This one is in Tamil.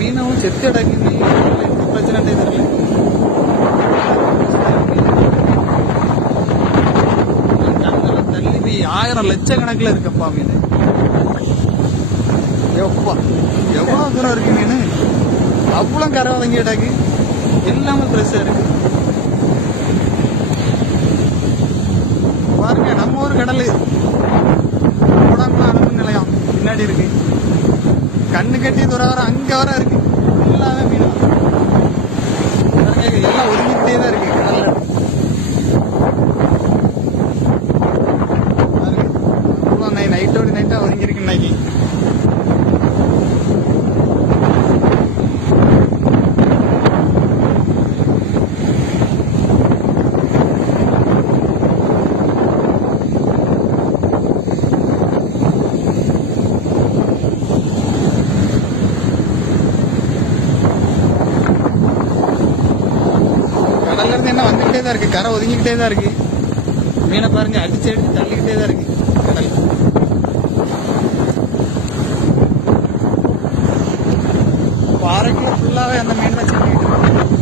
மீனவும் செத்து அடக்கி பிரச்சனை தெரியல. தள்ளி 1000 லட்சக்கணக்கில் இருக்கப்பா மீன். எப்பா எவ்வளோ தூரம் இருக்கு மீன். அவ்வளோ கரை வதங்கி அடக்கி எல்லாமே ஃப்ரெஷ்ஷாக இருக்கு. பாருங்க நம்ம ஊர் கடல் அணுமின் நிலையம் பின்னாடி இருக்கு. கண்ணு கட்டி துற வர அங்க வர இருக்கு. எல்லாமே மீனா எல்லாம் ஒதுங்கிட்டே தான் இருக்கு கடல்ல. நைட்டோட நைட்டா ஒதுங்கி இருக்கு இன்னைக்கு. கடல்ல இருந்து என்ன வந்துகிட்டே தான் இருக்கு. கரை ஒதுங்கிக்கிட்டே தான் இருக்கு. மீனை பாருங்க அடிச்சு அடிச்சு தள்ளிக்கிட்டே தான் இருக்கு கடல். பாறைக்குள்ள ஃபுல்லாவே அந்த மீன் தான் சிக்கிட்டு இருக்கு.